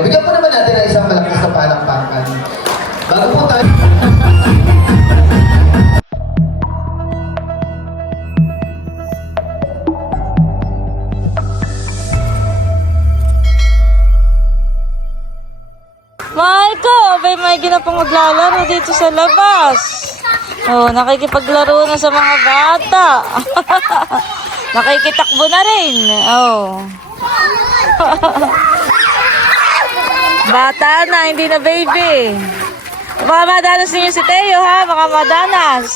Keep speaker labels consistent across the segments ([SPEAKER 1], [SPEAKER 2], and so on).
[SPEAKER 1] Bigyan po naman natin ng isang malakas na palakpakan. Bago po tayo...
[SPEAKER 2] Mahal ko, abay may ginapang dito sa labas. Oh, nakikipaglaro na sa mga bata. Nakikitakbo na rin. Oh. bata na, hindi na baby. Baka madanas ninyo si Teo ha, baka madanas.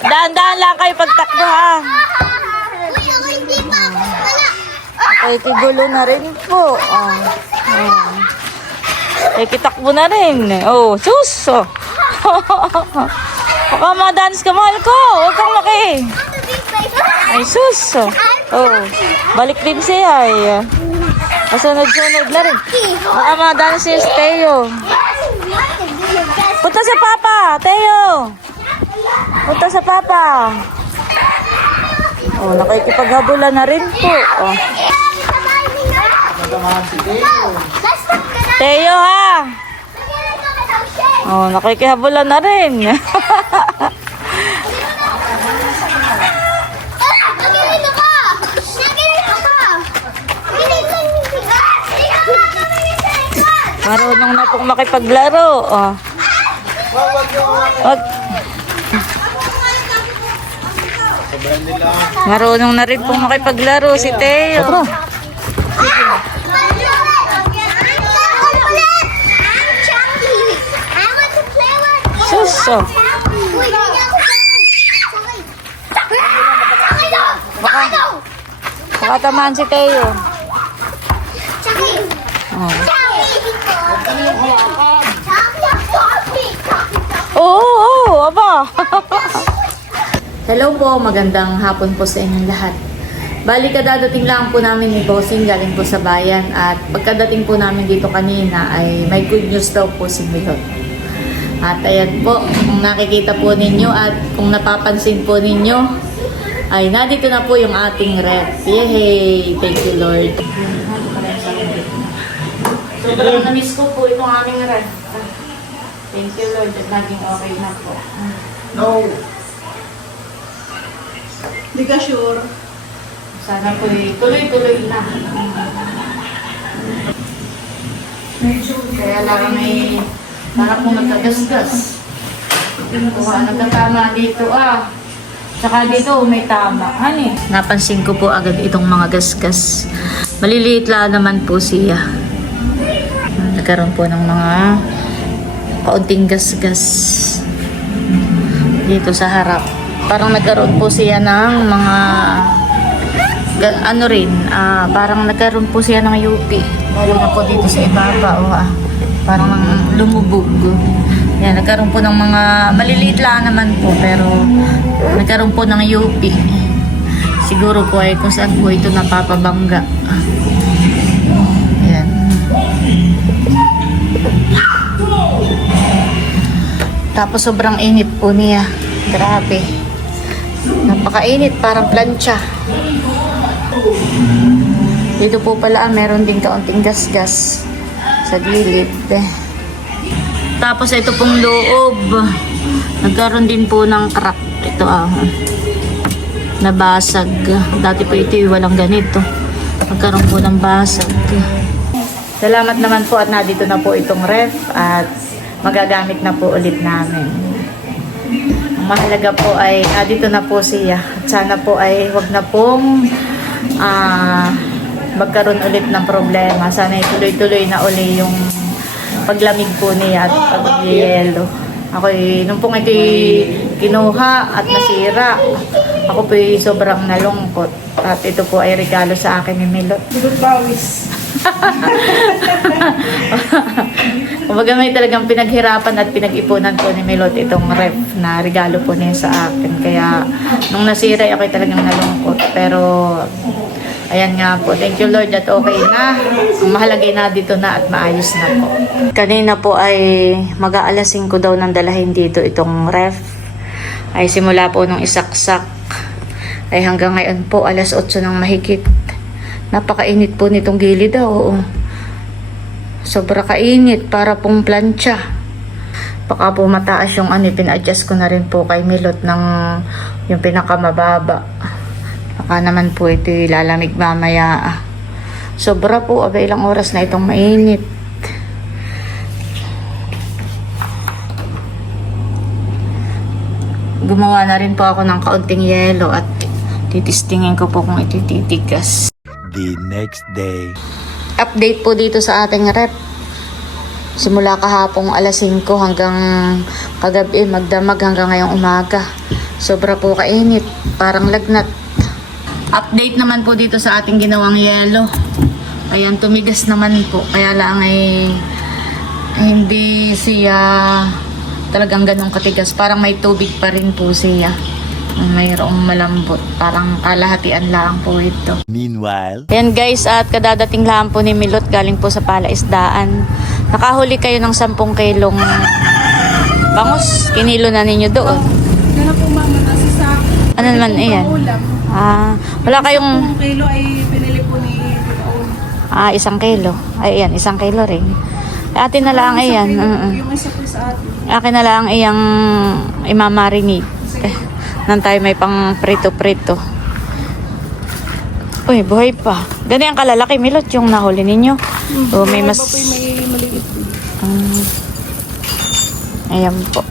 [SPEAKER 2] Daan-daan lang kayo pagtakbo ha. Ay, tigulo na rin po. Oh. Oh. Ay, kitakbo na rin. Oh, sus. Oh. Baka madance ka, mahal ko. Huwag kang maki. Ay, sus. Oh. Balik din siya. Ay. Masunod-sunod na rin. Baka madance si Teo. Punta sa papa, Teo. Punta sa papa. Oh, nakikipaghabulan na rin po. Oh. Teo ha. Oh, nakikihabulan na rin. Marunong na pong makipaglaro. Oh. Wag. Marunong na rin pong makipaglaro si Teo. Sus, oh. Baka tamaan si Teo. Oh. Oo, oo, aba. Hello po, magandang hapon po sa inyong lahat. Bali kadadating lang po namin ni Bossing galing po sa bayan at pagkadating po namin dito kanina ay may good news daw po si Milot. At ayan po, kung nakikita po ninyo at kung napapansin po ninyo, ay nandito na po yung ating rep. Yay! Thank you Lord. Sobrang na-miss ko po itong aming rep. Thank you Lord at naging okay na po.
[SPEAKER 1] No!
[SPEAKER 3] Hindi ka sure.
[SPEAKER 2] Sana po eh, tuloy-tuloy na. Kaya lang may parang kung nagkagasgas. Kung nagkatama dito ah. Saka dito may tama. Hani? Napansin ko po agad itong mga gasgas. Maliliit lang naman po siya. Nagkaroon po ng mga kaunting gasgas dito sa harap. Parang nagkaroon po siya ng mga ga- ano rin, ah, parang nagkaroon po siya ng UP. Lalo na po dito sa ibaba, oh, ah, parang lumubog. Yan, nagkaroon po ng mga, maliliit lang naman po, pero nagkaroon po ng UP. Siguro po ay kung saan po ito napapabangga. Tapos sobrang init po niya. Grabe. Napakainit, parang plancha. Dito po pala, ah, meron din kaunting gas-gas sa gilid. Eh. Tapos ito pong loob. Nagkaroon din po ng crack. Ito ah. Nabasag. Dati po ito walang ganito. Nagkaroon po ng basag. Salamat naman po at nandito na po itong ref at magagamit na po ulit namin. Ang mahalaga po ay nandito na po siya. At sana po ay wag na pong ah, magkaroon ulit ng problema. Sana ay tuloy-tuloy na uli yung paglamig po niya at pag-yelo. Ako nung pong ito kinuha at nasira, ako po sobrang nalungkot. At ito po ay regalo sa akin ni Milot.
[SPEAKER 3] Siguro pawis.
[SPEAKER 2] Kumbaga may talagang pinaghirapan at pinag-ipunan po ni Milot itong ref na regalo po niya sa akin. Kaya nung nasira ako talagang nalungkot. Pero ayan nga po. Thank you Lord at okay na. Ang mahalaga na dito na at maayos na po. Kanina po ay mag-aalas 5 daw nang dalahin dito itong ref. Ay simula po nung isaksak. Ay hanggang ngayon po alas 8 ng mahigit. Napakainit po nitong gilid daw. Oo. Sobra kainit para pong plancha. Baka po mataas yung ano, pina-adjust ko na rin po kay Milot ng yung pinakamababa. Baka naman po ito lalamig mamaya. Sobra po, aba ilang oras na itong mainit. Gumawa na rin po ako ng kaunting yelo at titistingin ko po kung ito titigas.
[SPEAKER 4] The next day.
[SPEAKER 2] Update po dito sa ating rep. Simula kahapong alas 5 hanggang kagabi, magdamag hanggang ngayong umaga. Sobra po kainit, parang lagnat. Update naman po dito sa ating ginawang yelo. Ayan, tumigas naman po. Kaya lang ay hindi siya talagang ganong katigas. Parang may tubig pa rin po siya. Mayroong malambot. Parang kalahatian lang po ito.
[SPEAKER 4] Meanwhile,
[SPEAKER 2] Yan guys, at kadadating lang po ni Milot galing po sa palaisdaan. Nakahuli kayo ng 10 kilong bangus. Kinilo na ninyo doon.
[SPEAKER 3] Yan po mama, sa
[SPEAKER 2] Ano naman iyan?
[SPEAKER 3] ulam.
[SPEAKER 2] Ah, wala kayong
[SPEAKER 3] Kung kilo ay binili po ni Titaon.
[SPEAKER 2] ah, isang kilo. Ay, ayan, isang kilo rin. Atin na lang ayan.
[SPEAKER 3] Yung isa po sa atin.
[SPEAKER 2] Akin na lang iyang imamarinate. Nang tayo may pang prito-prito. Uy, buhay pa. Ganyan kalalaki, Milot, yung nahuli ninyo. O may mas...
[SPEAKER 3] May maliit.
[SPEAKER 2] Mm. Ayan po.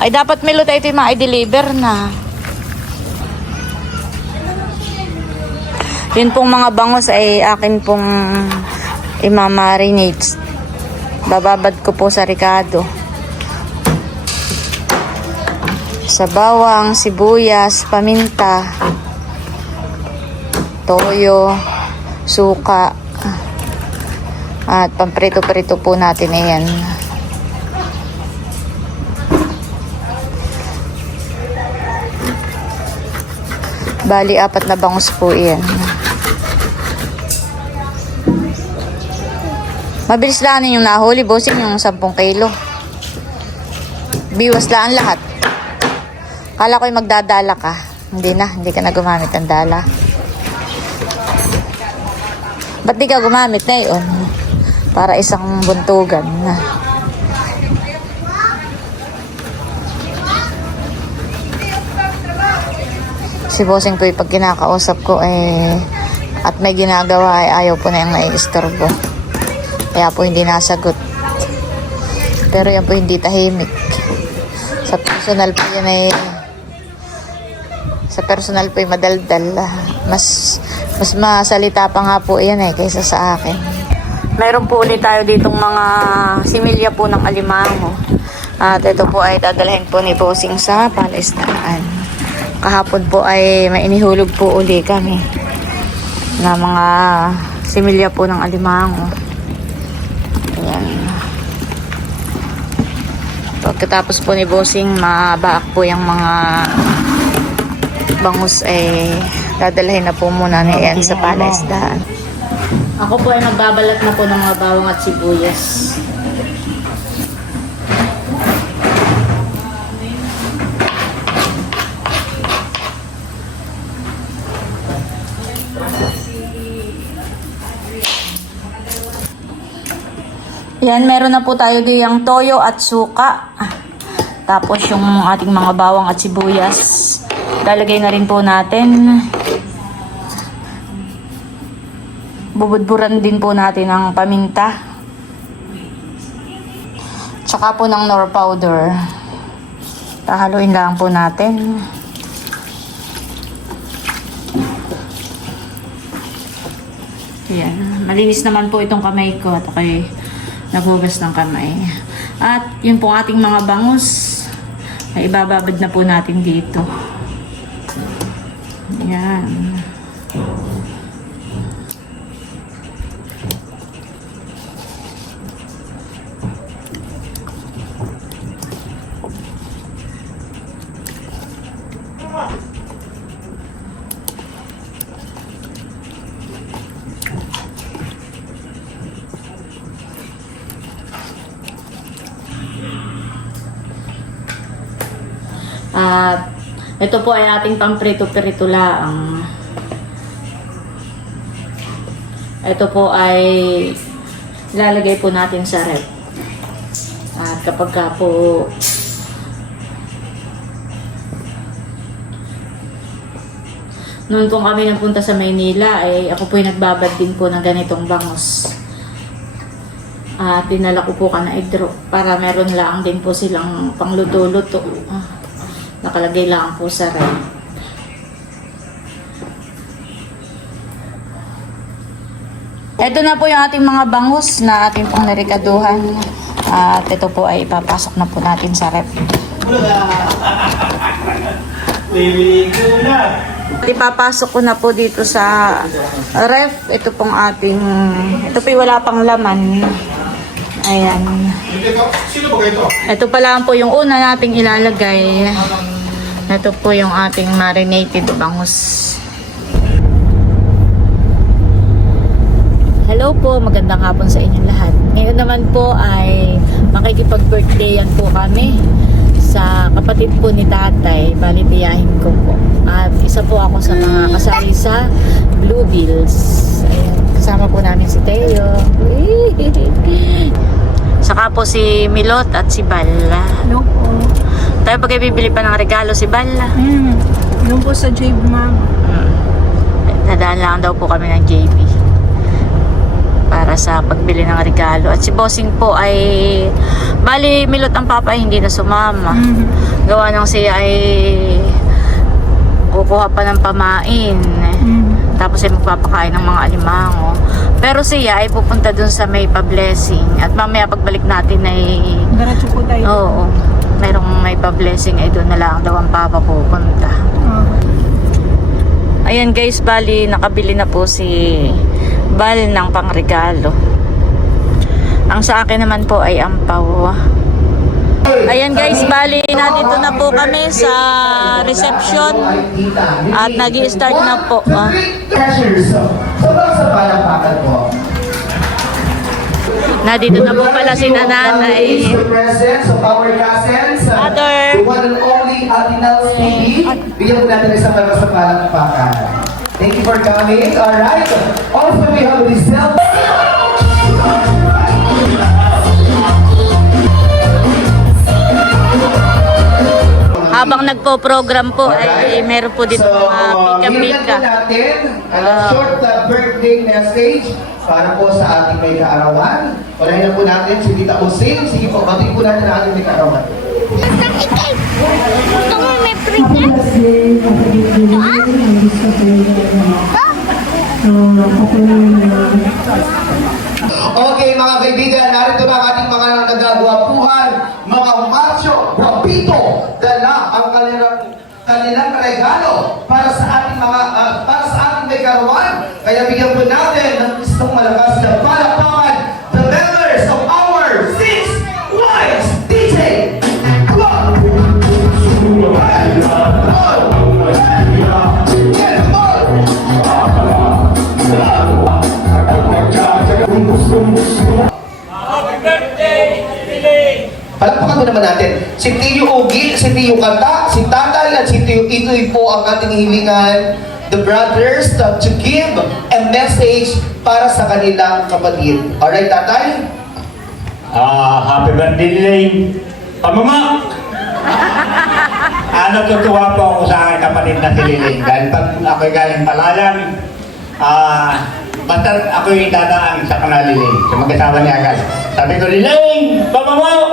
[SPEAKER 2] Ay, dapat Milot ito yung ma-deliver na. Yun pong mga bangos ay akin pong imamarinate. Bababad ko po sa Ricardo. Sa bawang, sibuyas, paminta, toyo, suka, at pamprito-prito po natin ayan. Bali, apat na bangus po iyan. Mabilis lang yung nahuli, bossing yung 10 kilo. Biwas lang lahat. Kala ko'y magdadala ka. Hindi na, hindi ka na gumamit ng dala. Ba't di ka gumamit na yun? Para isang buntugan na. Si Bossing po yung pag kinakausap ko eh at may ginagawa ay ayaw po na yung naiistorbo. Kaya po hindi nasagot. Pero yan po hindi tahimik. Sa personal po yan ay sa personal po ay madaldal. Mas mas masalita pa nga po yan eh kaysa sa akin. Meron po ulit tayo ditong mga similya po ng alimango. At ito po ay dadalhin po ni Bossing sa palaistaan. Kahapon po ay may inihulog po uli kami na mga similya po ng alimango. Ayan. Pagkatapos po ni Bossing, mabaak po yung mga bangus ay dadalhin na po muna na yan sa palaisdaan. Ako po ay magbabalat na po ng mga bawang at sibuyas. Yan, meron na po tayo diyang toyo at suka. Tapos yung ating mga bawang at sibuyas. Lalagay na rin po natin. Bubudburan din po natin ng paminta. Tsaka po ng nor powder. Tahaluin lang po natin. Yan. Malinis naman po itong kamay ko at ako'y naghugas ng kamay. At yun po ating mga bangus ay ibababad na po natin dito. Yan. At ito po ay ating pamprito-prito laang. Ito po ay ilalagay po natin sa rep. At kapag ka po Noon kung kami nagpunta sa Maynila, ay ako po yung nagbabad din po ng ganitong bangos. At dinala ko po ka na idro para meron lang din po silang pangluto-luto. Ah, nakalagay lang po sa rep. Ito na po yung ating mga bangus na ating pong narikaduhan. At ito po ay papasok na po natin sa rep. At ipapasok ko na po dito sa ref. Ito pong ating... Ito po wala pang laman. Ayan.
[SPEAKER 1] Ito
[SPEAKER 2] pa lang po yung una nating ilalagay. Ito po yung ating marinated bangus. Hello po, magandang hapon sa inyong lahat. Ngayon naman po ay makikipag-birthdayan po kami sa kapatid po ni tatay, bali tiyahin ko po. At isa po ako sa mga kasali sa Blue Bills. Ayan, kasama po namin si Teo. Saka po si Milot at si Balla.
[SPEAKER 3] Hello po.
[SPEAKER 2] Tayo pag bibili pa ng regalo si Balla.
[SPEAKER 3] Mm. Doon po sa Jade Ma'am.
[SPEAKER 2] Nadaan lang daw po kami ng JB para sa pagbili ng regalo. At si Bossing po ay bali milot ang papa hindi na sumama.
[SPEAKER 3] Mm.
[SPEAKER 2] Gawa ng siya ay kukuha pa ng pamain.
[SPEAKER 3] Mm.
[SPEAKER 2] Tapos ay magpapakain ng mga alimango. Pero siya ay pupunta dun sa may pa-blessing. At mamaya pagbalik natin ay
[SPEAKER 3] Diretso po tayo.
[SPEAKER 2] oo, merong may pa-blessing ay doon na lang daw ang papa pupunta.
[SPEAKER 3] Ah.
[SPEAKER 2] Ayan guys, bali nakabili na po si Bal ng pangregalo. Ang sa akin naman po ay ampaw. Ayan guys, bali nandito na po kami sa reception at nag start na po. ah.
[SPEAKER 1] Sobrang sa palakpakan po.
[SPEAKER 2] Nandito na po pala si nanay.
[SPEAKER 1] Uh,
[SPEAKER 2] Mother.
[SPEAKER 1] The one and only Atinal TV. Bigyan po natin isang malakas sa palakpakan. Thank you for coming. Alright. Also, we have the
[SPEAKER 2] Habang nagpo-program po ay meron po dito mga
[SPEAKER 1] uh,
[SPEAKER 2] pika-pika.
[SPEAKER 1] natin ang
[SPEAKER 2] Ah.
[SPEAKER 1] short uh, birthday message para po sa ating may kaarawan. Palahin na po natin si Tita Using. Sige po, batiin po natin ang ating may kaarawan.
[SPEAKER 5] Gusto mo may princess?
[SPEAKER 1] Okay mga kaibigan, narito na ang ating mga nagagwapuhan, mga macho, regalo para sa ating mga ah, para sa ating may karuan. Kaya bigyan po natin Mo naman natin. Si Tiyo Ugi, si Tiyo Kanta, si Tatay at si Tiyo Itoy po ang ating hilingan the brothers to, to give a message para sa kanilang kapatid. Alright, Tatay?
[SPEAKER 6] Ah, happy birthday. Pamama! ah, natutuwa po ako sa aking kapatid na si Liling. Dahil pag ako'y galing palayan, ah, basta ako'y dadaan sa kanal Liling. Sa mag-asawa niya agad. Sabi ko, Liling! Pamama!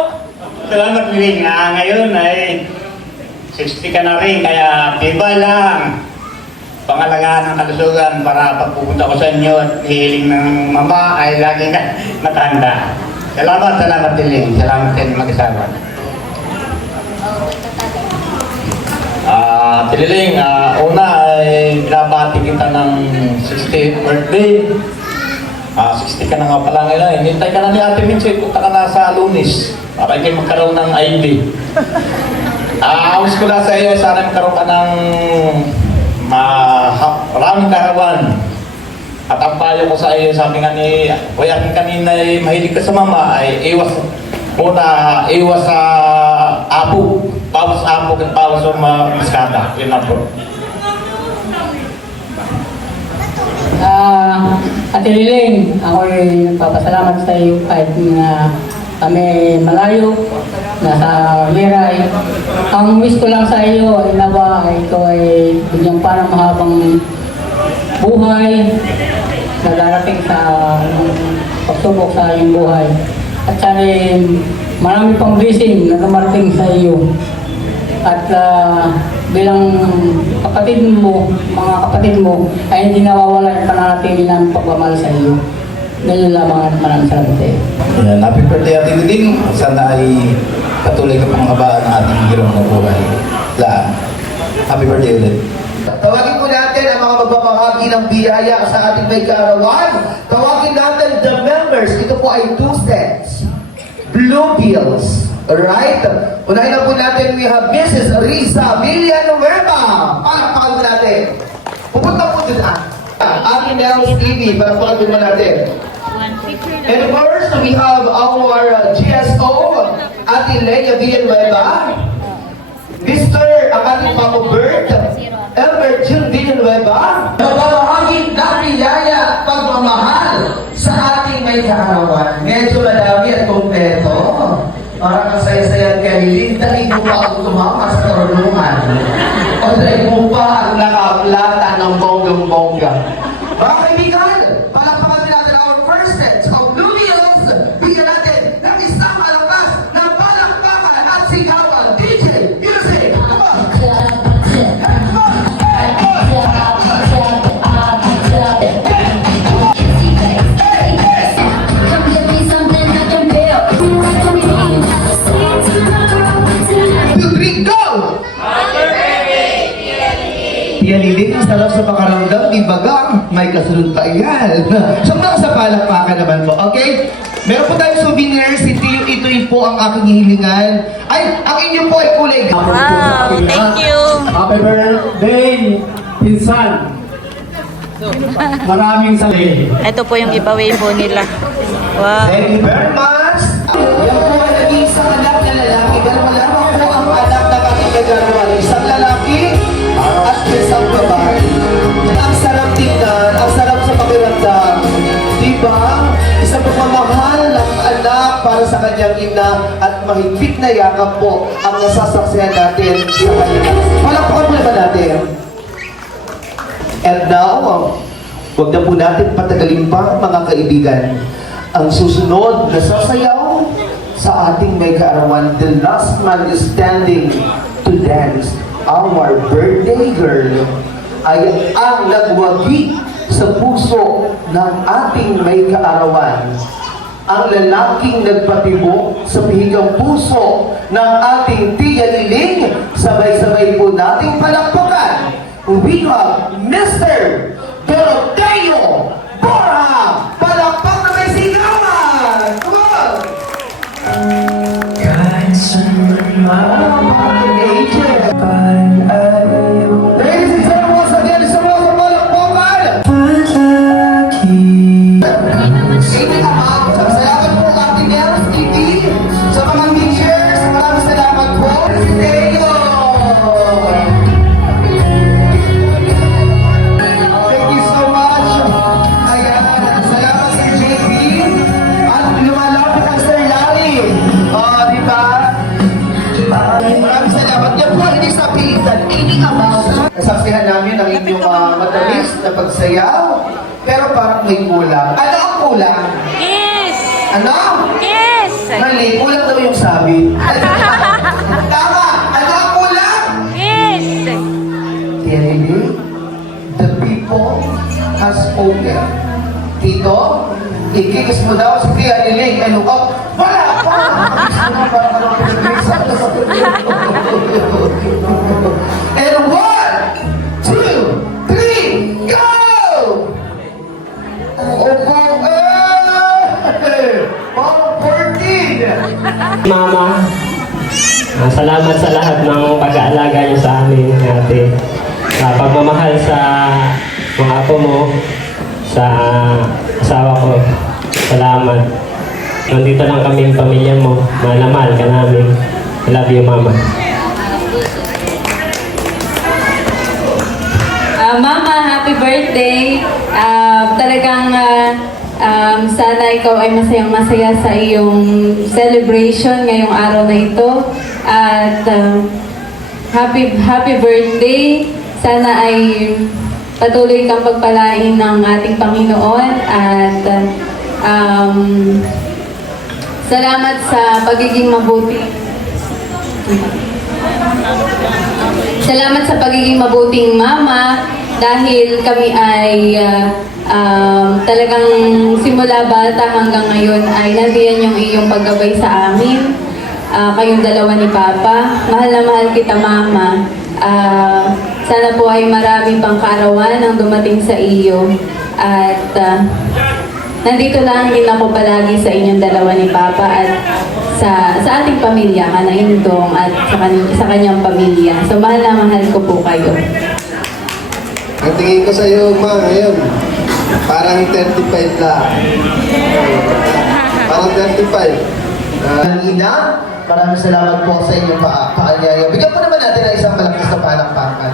[SPEAKER 6] Salamat, Liling. Ah, ngayon ay 60 ka na rin, kaya tiba lang. Pangalagaan ng kalusugan para pagpupunta ko sa inyo at hiling ng mama ay laging matanda. Salamat, salamat din. Salamat din mag-asawa.
[SPEAKER 7] Ah, Tililing, ah, una ay binabati kita ng 60th birthday. Ah, 60 ka na nga pala ngayon. Hinintay ka na ni Ate Minche, punta ka na sa lunis para hindi magkaroon ng ID. Awis ko lang sa iyo, sana magkaroon ka ng maraming karawan. At ang payo ko sa iyo, sabi nga ni Kuya kanina ay mahilig ka sa mama, ay iwas muna, iwas sa apo. Bawas apo at bawas sa mga maskada. Yun na po.
[SPEAKER 8] Ah,
[SPEAKER 5] Ate Liling, ako ay nagpapasalamat sa iyo kahit na kami malayo, nasa Miray. Ang wish ko lang sa iyo ay nawa ay ikaw ay bigyan pa ng mahabang buhay na darating sa pagsubok sa iyong buhay. At sana marami pang blessing na dumarating sa iyo. At ah, bilang kapatid mo, mga kapatid mo, ay hindi nawawala yung pananatili ng pagmamahal sa iyo. Ganyan lamang at maraming salamat sa iyo.
[SPEAKER 7] Yan, happy birthday Ate Duding. Sana ay patuloy ka pang habaan ng ating hirong na buhay. Laan. Happy birthday ulit.
[SPEAKER 1] Tawagin po natin ang mga magbabahagi ng biyaya sa ating may kaarawan. Tawagin natin the members. Ito po ay two sets. Blue bills. Alright? Unahin na po natin, we have Mrs. Risa Villanueva. Palakpakan po natin. Pupunta po dun ah. Ating Nels TV, palakpakan po natin. And first, we have our uh, GSO, Ate Leia Villanueva. Mr. ating Papa Bert, Albert Jim Villanueva. Mababahagi namin yaya pagmamahal sa ating may kaarawan. Medyo madami at kompleto. Parang ang kay dahil mo pa ako tumama sa karunungan. O dahil mo pa ang nakaplata ng bonggang-bongga. Aking hihilingan. Ay, ang inyo po ay kulay.
[SPEAKER 2] Wow, thank you.
[SPEAKER 9] Happy birthday, Pinsan. Maraming sali.
[SPEAKER 2] Ito po yung giveaway po nila. Wow.
[SPEAKER 1] Thank you very much. Yan po ay nag-iisang anak na lalaki. Pero lamang po ang anak na aking nagagawa. Isang lalaki at isang babae. Ang sarap tingnan, ang sarap sa pakiramdam. Di para sa kanyang ina at mahigpit na yakap po ang nasasaksihan natin sa kanya. Palakpakan mo naman natin. And now, huwag na po natin patagalin pa mga kaibigan. Ang susunod na sasayaw sa ating may kaarawan, the last man is standing to dance. Our birthday girl ay ang nagwagi sa puso ng ating may kaarawan. Ang lalaking nagpatibok sa pihigang puso ng ating tiya liling, sabay-sabay po nating palakpakan. We have Mr. Doroteo
[SPEAKER 2] Kiss!
[SPEAKER 1] Ano?
[SPEAKER 2] Kiss!
[SPEAKER 1] Mali, kulang daw yung sabi. Tama! Ano ang kulang?
[SPEAKER 2] Kiss!
[SPEAKER 1] Kennedy, the people has spoken. Tito, ikikis mo daw si Tia Liling. Ano ka? Wala pa! And one,
[SPEAKER 9] Mama, ah, salamat sa lahat ng pag-aalaga niyo sa amin, ate. Ah, pagmamahal sa mga apo mo, sa asawa ko. Salamat. Nandito lang kami yung pamilya mo. Mahal na ka namin. I love you, Mama.
[SPEAKER 10] Ah, Mama, happy birthday. Um, sana ikaw ay masayang masaya sa iyong celebration ngayong araw na ito. At ah, happy happy birthday. Sana ay patuloy kang pagpalain ng ating Panginoon at um, salamat sa pagiging mabuti. Salamat sa pagiging mabuting mama dahil kami ay ah, um, talagang simula bata hanggang ngayon ay nandiyan yung iyong paggabay sa amin. Ah, kayong dalawa ni Papa. Mahal na mahal kita mama. Ah, sana po ay marami pang kaarawan ang dumating sa iyo. At ah, Nandito lang din ako palagi sa inyong dalawa ni Papa at sa sa ating pamilya, kana Indong at sa, kan- sa kanyang pamilya. So mahal na mahal ko po kayo.
[SPEAKER 1] Ang tingin ko sa iyo, ma, ngayon, parang 35 lang. Parang 35. Uh, ina, maraming salamat po sa inyong pa paanyaya. Bigyan po naman natin ng isang malakas na palakpakan.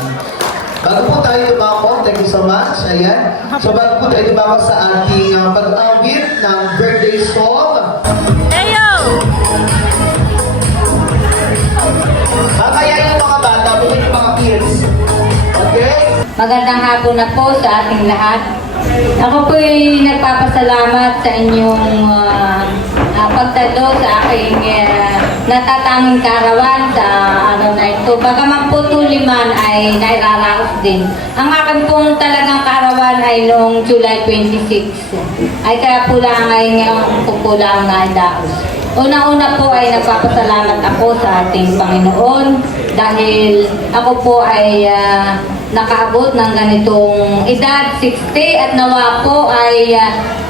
[SPEAKER 1] Bago po tayo dumako, thank you so much. Ayan. So bago po tayo dumako sa ating uh, pag-awit ng birthday song,
[SPEAKER 2] Eyo!
[SPEAKER 1] mamaya yung mga bata, bukin yung mga kids. Okay?
[SPEAKER 10] Magandang hapon na po sa ating lahat. Ako po'y nagpapasalamat sa inyong uh, uh, pagtalo sa aking uh, natatanging karawan sa araw na ito. Bagaman po tuliman ay nairaraos din. Ang akin pong talagang karawan ay noong July 26. Ay kaya po lang ay ngayon po po lang naidaos. Una-una po ay nagpapasalamat ako sa ating Panginoon dahil ako po ay ah, nakaabot ng ganitong edad, 60, at nawa po ay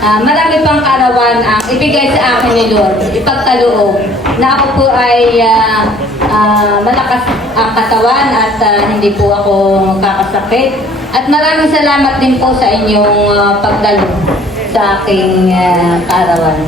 [SPEAKER 10] ah, marami pang karawan ang ibigay sa akin ni Lord, ipagkaloob, na ako po ay ah, ah, malakas ang katawan at ah, hindi po ako magkakasakit. At maraming salamat din po sa inyong ah, pagdalo sa aking ah, karawan.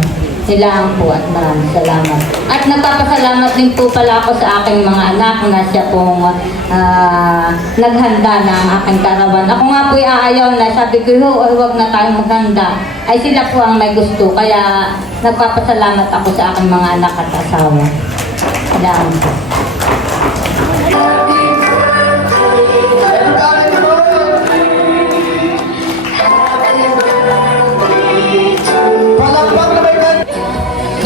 [SPEAKER 10] Silang po at maraming salamat. At nagpapasalamat din po pala ako sa aking mga anak na siya pong ah, naghanda ng aking karawan. Ako nga po aayaw na sabi ko, "Ho, ay, huwag na tayong maghanda. Ay sila po ang may gusto. Kaya nagpapasalamat ako sa aking mga anak at asawa. Salamat po.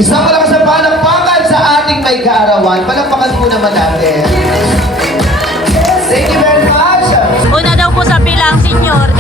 [SPEAKER 1] Isang malakas na palakpakan sa ating may kaarawan. Palakpakan po naman natin. Thank you very much.
[SPEAKER 2] Una daw po sa bilang senior,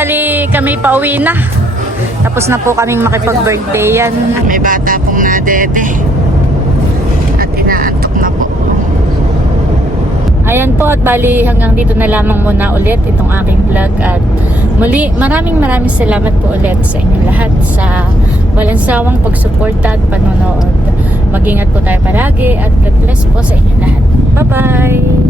[SPEAKER 2] bali kami pauwi na. Tapos na po kaming makipag-birthday yan. May bata pong nadete. At inaantok na po. Ayan po at bali hanggang dito na lamang muna ulit itong aking vlog. At muli maraming maraming salamat po ulit sa inyo lahat sa walansawang pagsuporta at panonood. Mag-ingat po tayo palagi at God bless po sa inyo lahat. Bye-bye!